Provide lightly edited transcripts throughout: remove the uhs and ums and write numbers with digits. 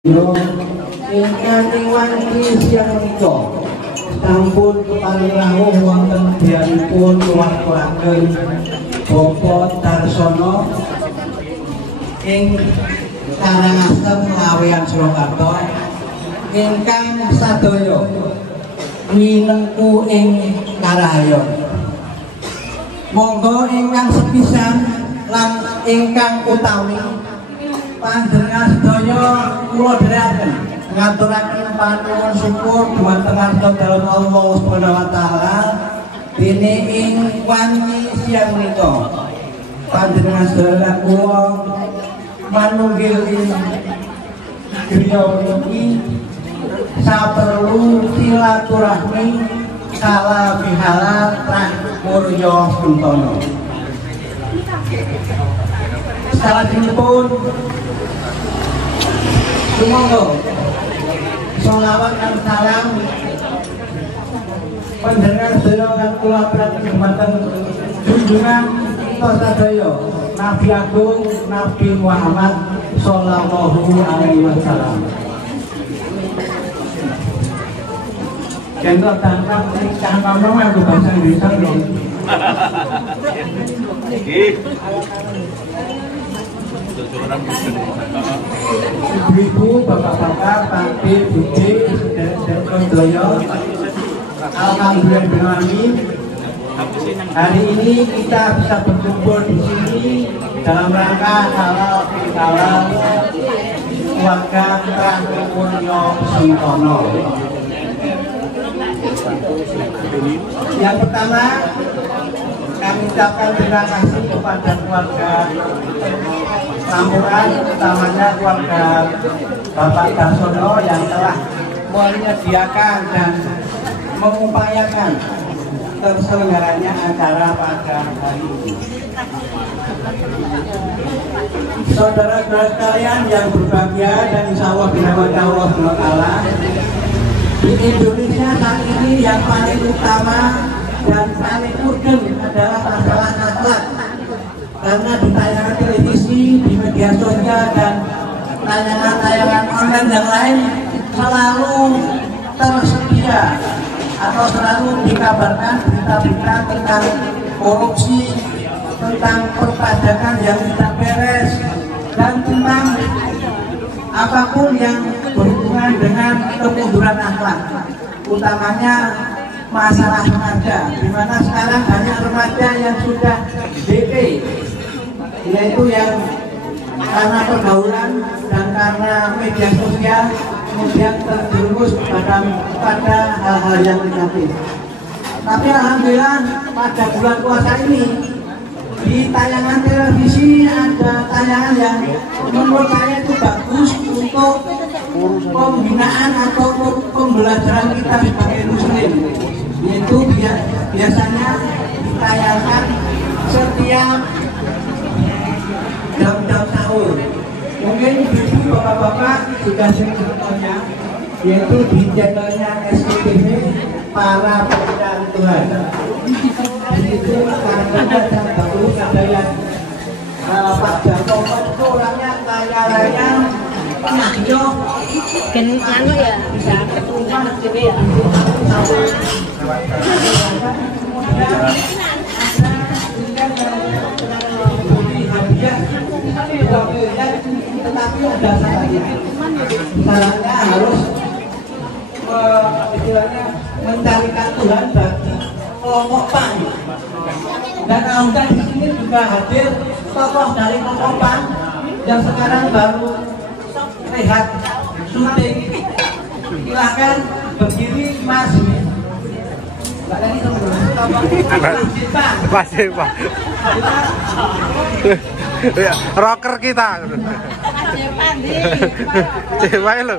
ingkang wanci siang menika sampun keparing rawuh wonten griyanipun keluargaken Bapak Darsono ing Karangasem Lawean Surakarta ingkang sadaya winengku ing Karahayon. Monggo ingkang sepisan lan ingkang utami panjenengan sedaya kula dherekaken ngaturaken panuwun syukur dhumateng Gusti Allah Subhanahu wa taala dene ing wanci siang menika panjenengan sedaya kula manunggil ing griya niki saperlu silaturahmi kala bihala trah murya Suntono. Salajengipun sumangga sholawat dan salam panjenengan sedaya lan kula aturaken dhumateng junjungan kita sadaya Nabi Agung Nabi Muhammad sallallahu alaihi wasallam. Jenderal tangkap ikan ngomong aku bahasa Indonesia dong. Ibu-ibu, bapak-bapak, Pakde, Bude, saudara-saudara, alhamdulillah. Hari ini kita bisa berkumpul di sini dalam rangka halal keluarga Trahmuryo Suntono. Yang pertama, kami ucapkan terima kasih kepada keluarga Lamuran, utamanya keluarga Bapak Darsono yang telah menyediakan dan mengupayakan terselenggaranya acara pada hari ini. Saudara-saudara sekalian yang berbahagia dan insya Allah dirahmati Allah SWT, di Indonesia saat ini yang paling utama dan paling urgen adalah masalah akhlak. Karena di tayangan televisi, di media sosial dan tayangan-tayangan online yang lain selalu tersedia atau selalu dikabarkan berita-berita tentang korupsi, tentang perpajakan yang tidak beres, dan tentang apapun yang berhubungan dengan kemunduran akhlak, utamanya masalah remaja, di mana sekarang banyak remaja yang sudah DP, yaitu yang karena pergaulan dan karena media sosial kemudian terjerumus pada hal-hal yang negatif. Tapi alhamdulillah pada bulan puasa ini di tayangan televisi ada tayangan yang menurut saya itu bagus untuk pembinaan atau pembelajaran kita sebagai muslim, yaitu biasanya ditayangkan setiap jam-jam sahur. Mungkin ibu bapak-bapak sudah sering menontonnya, yaitu di channelnya SCTV Para Penciptaan Tuhan. Di situ kadang-kadang yang bagus ada yang Pak Jarko itu orangnya kaya raya, nyakjo, anu ya, bisa rumah gitu ya. Tetapi ada syaratnya harus istilahnya mencarikan Tuhan bagi kelompok PAN. Dan alhamdulillah di sini juga hadir tokoh dari kelompok PAN yang sekarang baru rehat syuting. Silakan berdiri Mas. Pasti Pak. Rocker kita. Coba lo.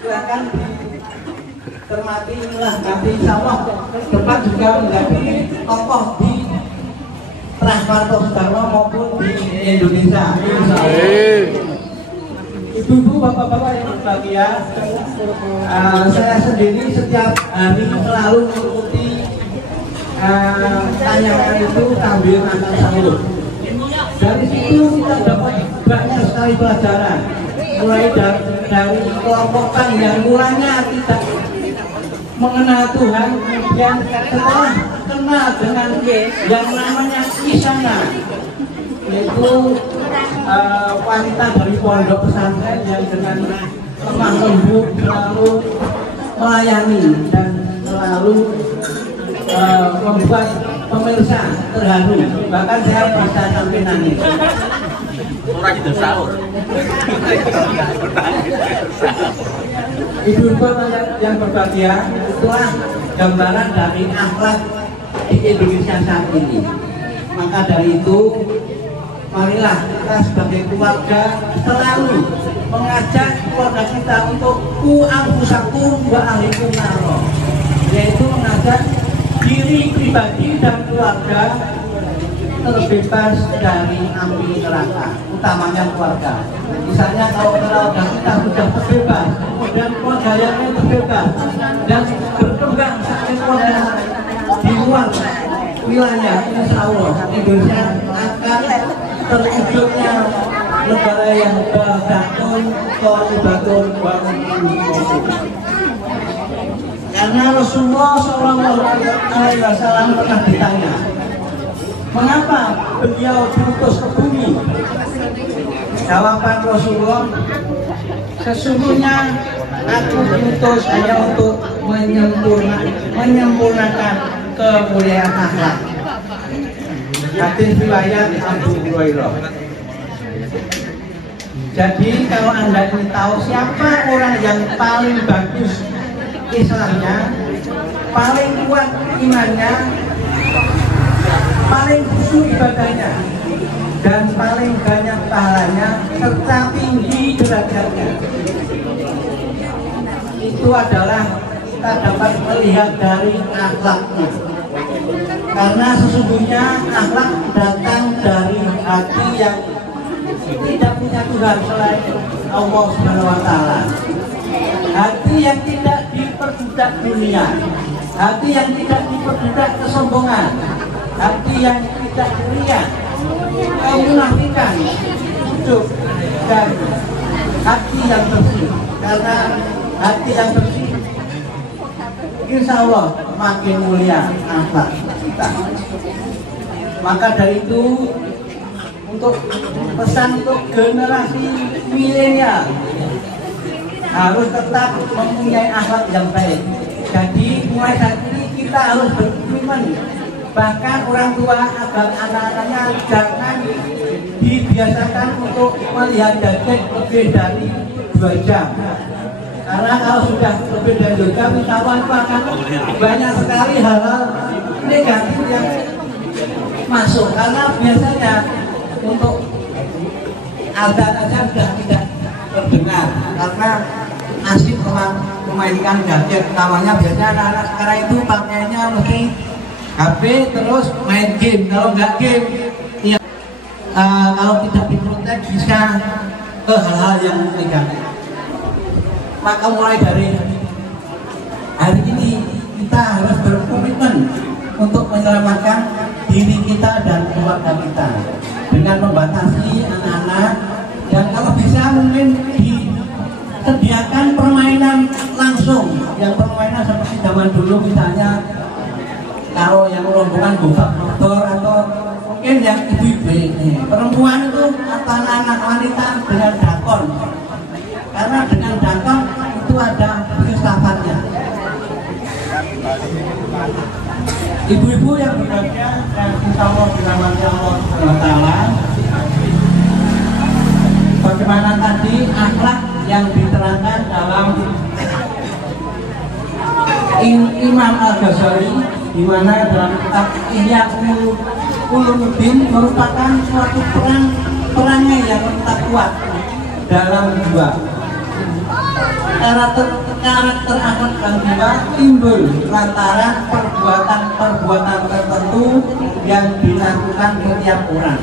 Silakan cermati inilah nanti insya Allah depan juga menjadi tokoh di Trahmarto Sudarmo maupun di Indonesia. Ibu-ibu, bapak-bapak yang berbahagia, saya sendiri setiap hari selalu mengikuti tayangan itu sambil makan sahur. Dari situ kita dapat banyak sekali pelajaran, mulai dari kelompokan yang mulanya tidak mengenal Tuhan, kemudian setelah kenal dengan yang namanya Isana, yaitu wanita dari pondok pesantren yang dengan lemah lembut selalu melayani dan selalu membuat pemirsa terharu. Bahkan saya bisa sampai nangis. Orang itu sahur. Ibu-ibu yang berbahagia, itulah gambaran dari akhlak di Indonesia saat ini. Maka dari itu, marilah kita sebagai keluarga selalu mengajak keluarga kita untuk ku anfusakum wa ahlikum naro, yaitu mengajak diri pribadi dan keluarga terbebas dari api neraka, utamanya keluarga. Misalnya kalau keluarga kita sudah terbebas, kemudian keluarga yang lain terbebas dan berkembang sampai keluarga di luar wilayah, insya Allah Indonesia akan terwujudnya negara yang berdatun kolibatun bangun. Karena Rasulullah SAW pernah ditanya, mengapa beliau diutus ke bumi? Jawaban Rasulullah, sesungguhnya aku diutus hanya untuk menyempurnakan kemuliaan akhlak. Hadis riwayat Abu Hurairah. Jadi kalau Anda ingin tahu siapa orang yang paling bagus Islamnya, paling kuat imannya, paling khusyuk ibadahnya, dan paling banyak pahalanya, serta tinggi derajatnya, itu adalah kita dapat melihat dari akhlaknya. Karena sesungguhnya akhlak datang dari hati yang tidak punya Tuhan selain Allah Subhanahu wa Ta'ala. Hati yang tidak diperbudak dunia, hati yang tidak diperbudak kesombongan, hati yang tidak ria, kemunafikan, hidup, dan hati yang bersih. Karena hati yang bersih, insya Allah makin mulia akhlak kita. Maka dari itu, untuk pesan untuk generasi milenial harus tetap mempunyai akhlak yang baik. Jadi mulai saat ini kita harus berkomitmen, bahkan orang tua agar anak-anaknya jangan dibiasakan untuk melihat gadget lebih dari 2 jam. Karena kalau sudah lebih dari 2 jam, insya Allah itu akan banyak sekali hal-hal negatif yang masuk. Karena biasanya untuk azan aja sudah tidak terdengar karena asik memainkan gadget. Namanya biasanya anak-anak sekarang itu pakainya mesti HP terus main game. Kalau nggak game, ya, kalau tidak diprotek bisa ke hal-hal yang negatif. Maka mulai dari hari ini kita harus berkomitmen untuk menyelamatkan diri kita dan keluarga kita dengan membatasi anak-anak, dan kalau bisa mungkin disediakan permainan langsung, yang permainan seperti zaman dulu, misalnya kalau yang rombongan gobak motor, atau mungkin yang ibu-ibu perempuan itu atau anak-anak wanita dengan dakon, karena dengan dakon itu ada filsafatnya. Ibu-ibu yang berbahagia dan insya Allah dirahmati Allah SWT, bagaimana tadi akhlak yang diterangkan dalam Imam Al-Ghazali, di mana dalam kitab Ihya Ulumuddin merupakan suatu perangai yang tetap kuat dalam jiwa. Karakter akhlak dan jiwa timbul lantaran perbuatan-perbuatan tertentu yang dilakukan setiap orang.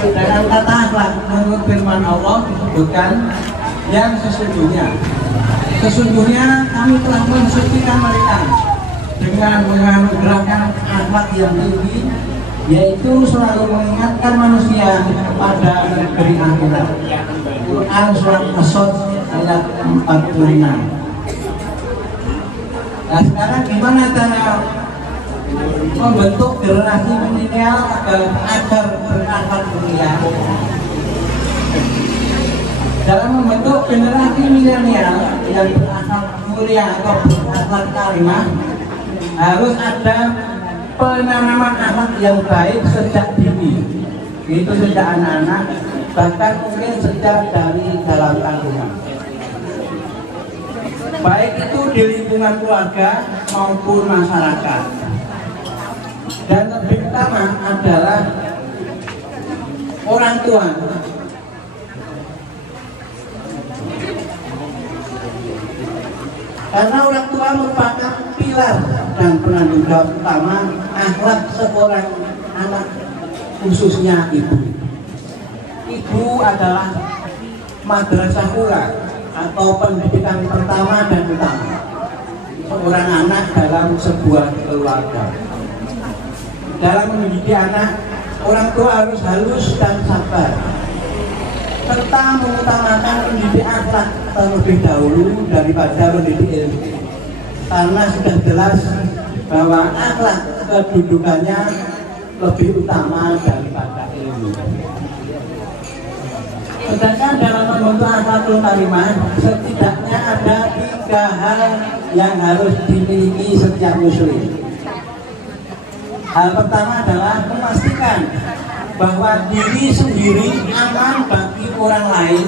Sedangkan tata akhlak menurut firman Allah disebutkan yang sesungguhnya. Sesungguhnya kami telah mensucikan mereka dengan menganugerahkan akhlak yang tinggi, yaitu selalu mengingatkan manusia pada negeri akhirat. Quran surat As-Sadd ayat 46. Nah sekarang gimana cara membentuk generasi milenial agar berakhlak mulia? Dalam membentuk generasi milenial yang berakhlak mulia atau berakhlak karimah, harus ada penanaman akhlak yang baik sejak dini, itu sejak anak-anak, bahkan mungkin sejak dari dalam kandungan, baik itu di lingkungan keluarga maupun masyarakat. Dan lebih utama adalah orang tua. Karena orang tua merupakan pilar dan penanggung jawab utama akhlak seorang anak, khususnya ibu. Ibu adalah madrasah ula atau pendidikan pertama dan utama seorang anak dalam sebuah keluarga. Dalam mendidik anak, orang tua harus halus dan sabar, serta mengutamakan mendidik akhlak terlebih dahulu daripada mendidik ilmu. Karena sudah jelas bahwa akhlak kedudukannya lebih utama daripada ilmu. Sedangkan dalam membentuk akhlakul karimah, setidaknya ada 3 hal yang harus dimiliki setiap muslim. Hal pertama adalah memastikan bahwa diri sendiri aman bagi orang lain,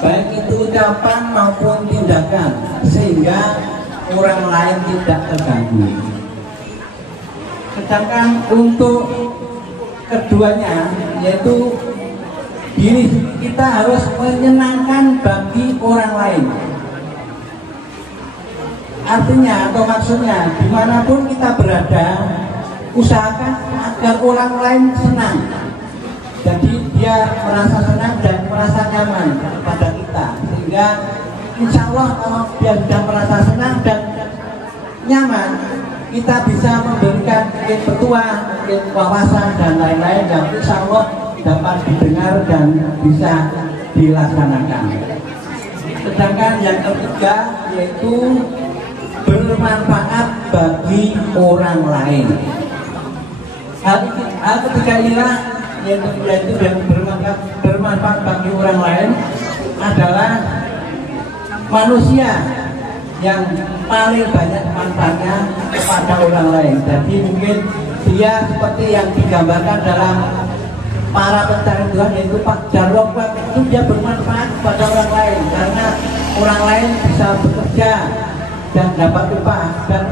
baik itu ucapan maupun tindakan, sehingga orang lain tidak terganggu. Sedangkan untuk keduanya, yaitu diri kita harus menyenangkan bagi orang lain. Artinya atau maksudnya, dimanapun kita berada, usahakan agar orang lain senang. Jadi dia merasa senang dan merasa nyaman pada kita, sehingga insya Allah kalau dia sudah merasa senang dan nyaman, kita bisa memberikan mungkin petua, mungkin wawasan dan lain-lain yang insya Allah dapat didengar dan bisa dilaksanakan. Sedangkan yang ketiga yaitu bermanfaat bagi orang lain. Hal ketiga inilah yaitu yang bermanfaat bagi orang lain adalah manusia yang paling banyak manfaatnya kepada orang lain. Jadi mungkin dia seperti yang digambarkan dalam para pencari Tuhan, yaitu Pak Jarwo, itu dia bermanfaat kepada orang lain karena orang lain bisa bekerja dan dapat upah, dan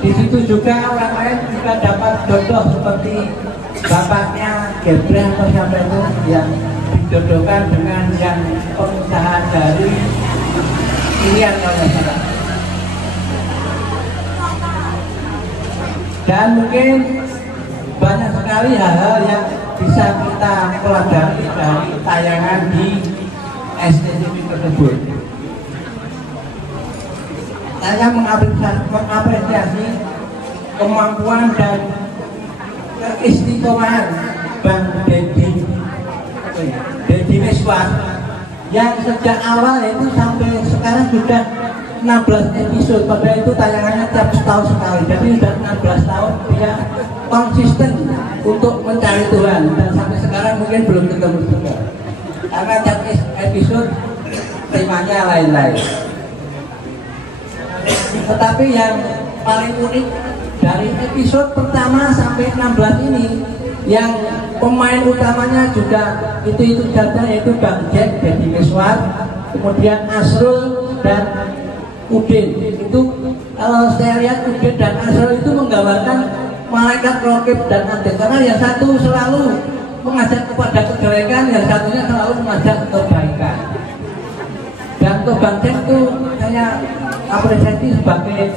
di situ juga orang lain juga dapat jodoh seperti bapaknya Gabriel atau siapa itu yang dijodohkan dengan yang pengusaha dari Irian kalau tidak salah. Dan mungkin banyak sekali hal-hal yang bisa kita pelajari dari tayangan di STTV tersebut. Saya mengapresiasi kemampuan dan keistiqomahan Bang Deddy Miswar yang sejak awal itu sampai sekarang sudah 16 episode, padahal itu tayangannya tiap setahun sekali. Jadi sudah 16 tahun dia konsisten untuk mencari Tuhan, dan sampai sekarang mungkin belum ketemu juga karena tiap episode temanya lain-lain. Tetapi yang paling unik dari episode pertama sampai 16 ini, yang pemain utamanya juga itu saja, yaitu Bang Jack, Deddy Miswar, kemudian Asrul dan Udin. Itu kalau saya lihat Udin dan Asrul itu menggambarkan malaikat raqib dan atid, karena yang satu selalu mengajak kepada kejelekan, yang satunya selalu mengajak kebaikan. Dan untuk Bang Jack itu saya apresiasi sebagai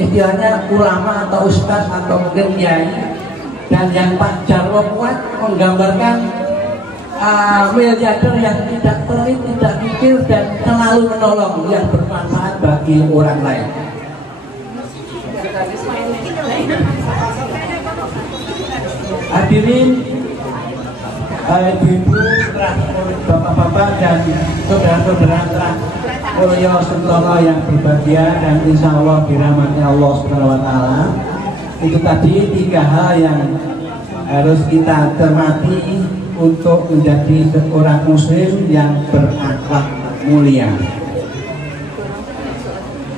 istilahnya ulama atau ustaz atau mungkin kiai, dan yang Pak Jarwo kuat menggambarkan miliarder yang tidak pelit, tidak mikir dan selalu menolong yang bermanfaat bagi orang lain. Hadirin, ibu-ibu, bapak-bapak dan saudara-saudara terah Mulyo Sentono yang berbahagia dan insya Allah dirahmati Allah Subhanahu wa Ta'ala. Itu tadi 3 hal yang harus kita cermati untuk menjadi seorang muslim yang berakhlak mulia.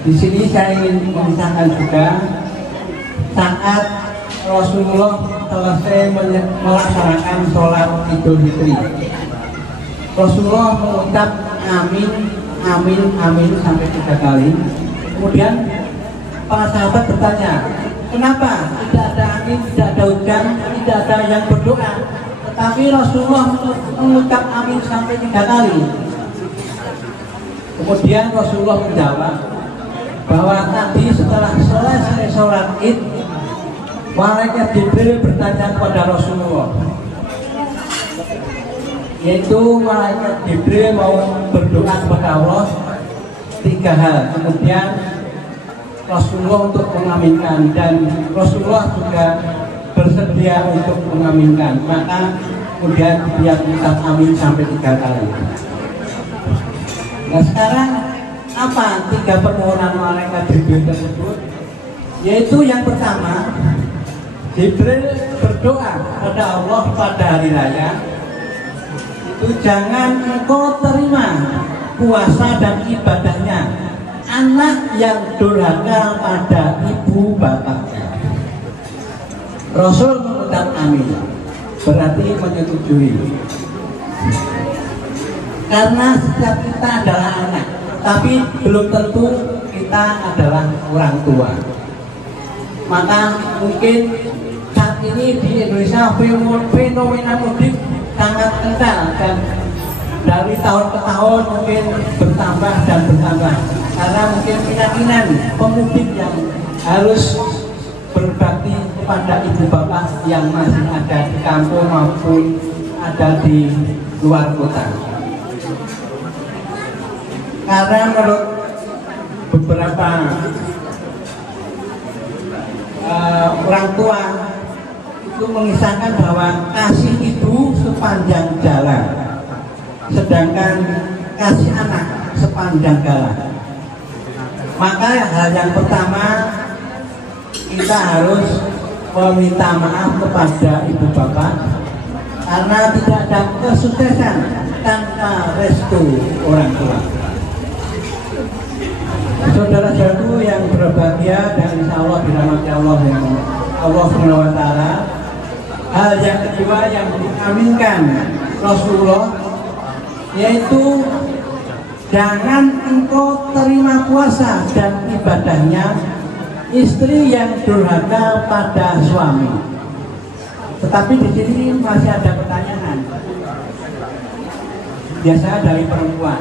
Di sini saya ingin mengisahkan juga saat Rasulullah selesai melaksanakan sholat Idul Fitri. Rasulullah mengucap amin, amin, amin sampai 3 kali. Kemudian para sahabat bertanya, kenapa tidak ada angin, tidak ada hujan, tidak ada yang berdoa, tetapi Rasulullah mengucap amin sampai 3 kali. Kemudian Rasulullah menjawab bahwa tadi setelah selesai sholat Id, malaikat Jibril bertanya kepada Rasulullah, yaitu malaikat Jibril mau berdoa kepada Allah 3 hal. Kemudian Rasulullah untuk mengaminkan dan Rasulullah juga bersedia untuk mengaminkan. Maka kemudian dia mengucap amin sampai 3 kali. Nah sekarang apa 3 permohonan malaikat Jibril tersebut? Yaitu yang pertama, Jibril berdoa kepada Allah pada hari raya itu jangan engkau terima puasa dan ibadahnya anak yang durhaka pada ibu bapaknya. Rasul mengucap amin, berarti menyetujui. Karena setiap kita adalah anak, tapi belum tentu kita adalah orang tua. Maka mungkin saat ini di Indonesia fenomena mudik sangat kental dan dari tahun ke tahun mungkin bertambah dan bertambah karena mungkin keyakinan pemudik yang harus berbakti kepada ibu bapak yang masih ada di kampung maupun ada di luar kota. Karena menurut beberapa orang tua itu mengisahkan bahwa kasih ibu sepanjang jalan, sedangkan kasih anak sepanjang jalan. Maka hal yang pertama kita harus meminta maaf kepada ibu bapak karena tidak ada kesuksesan tanpa restu orang tua. Saudara-saudaraku yang berbahagia dan insya Allah dirahmati Allah yang Allah Subhanahu wa Ta'ala. Hal yang kedua yang diaminkan Rasulullah yaitu jangan engkau terima puasa dan ibadahnya istri yang durhaka pada suami. Tetapi di sini masih ada pertanyaan. Biasanya dari perempuan.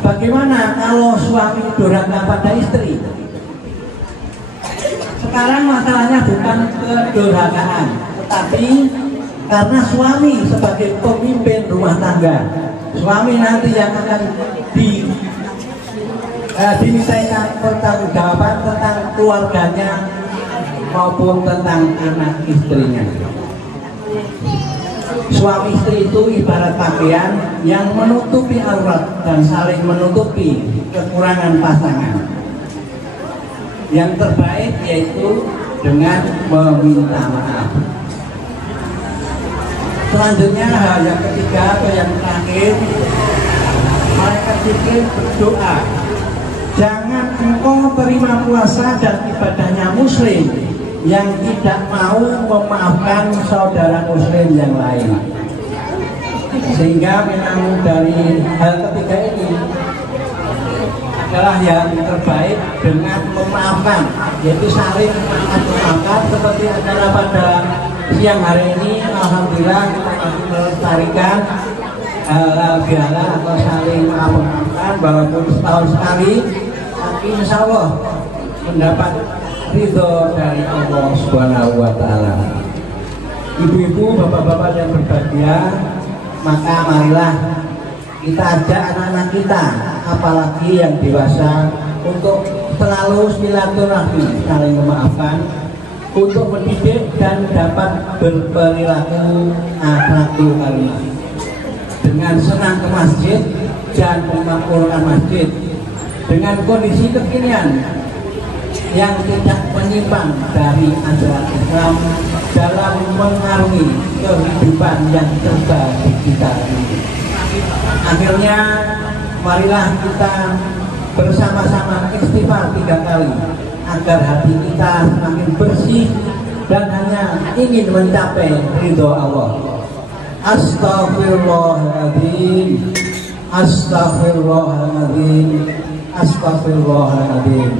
Bagaimana kalau suami durhaka pada istri? Sekarang masalahnya bukan kedurhakaan, tetapi karena suami sebagai pemimpin rumah tangga, suami nanti yang akan dimintai pertanggungjawaban tentang keluarganya maupun tentang anak istrinya. Suami istri itu ibarat pakaian yang menutupi aurat dan saling menutupi kekurangan pasangan. Yang terbaik yaitu dengan meminta maaf. Selanjutnya hal yang ketiga atau yang terakhir, malaikat Jibril berdoa, jangan engkau terima puasa dan ibadahnya muslim yang tidak mau memaafkan saudara muslim yang lain. Sehingga memang dari hal ketiga ini adalah yang terbaik dengan memaafkan, yaitu saling memaafkan seperti acara pada siang hari ini. Alhamdulillah kita masih melestarikan halal bihalal atau saling memaafkan walaupun setahun sekali, tapi insya Allah mendapat ridho dari Allah Subhanahu wa Ta'ala. Ibu-ibu, bapak-bapak yang berbahagia, maka marilah kita ajak anak-anak kita, apalagi yang dewasa, untuk selalu silaturahmi, saling memaafkan, untuk mendidik dan dapat berperilaku akhlakul karimah, dengan senang ke masjid dan memakmurkan masjid, dengan kondisi kekinian yang tidak menyimpang dari ajaran Islam dalam mengarungi kehidupan yang serba digital ini. Akhirnya marilah kita bersama-sama istighfar 3 kali agar hati kita semakin bersih dan hanya ingin mencapai ridho Allah. Astaghfirullahaladzim, astaghfirullahaladzim, astaghfirullahaladzim.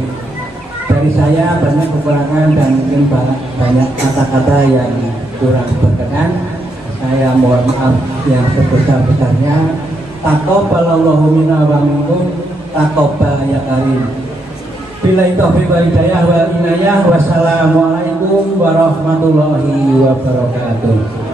Dari saya banyak kekurangan dan mungkin banyak kata-kata yang kurang berkenan. Saya mohon maaf yang sebesar-besarnya. Taqabbalallahu minna wa minkum, taqabbal ya karim. Billahi taufiq wal hidayah wal inayah. Wassalamualaikum warahmatullahi wabarakatuh.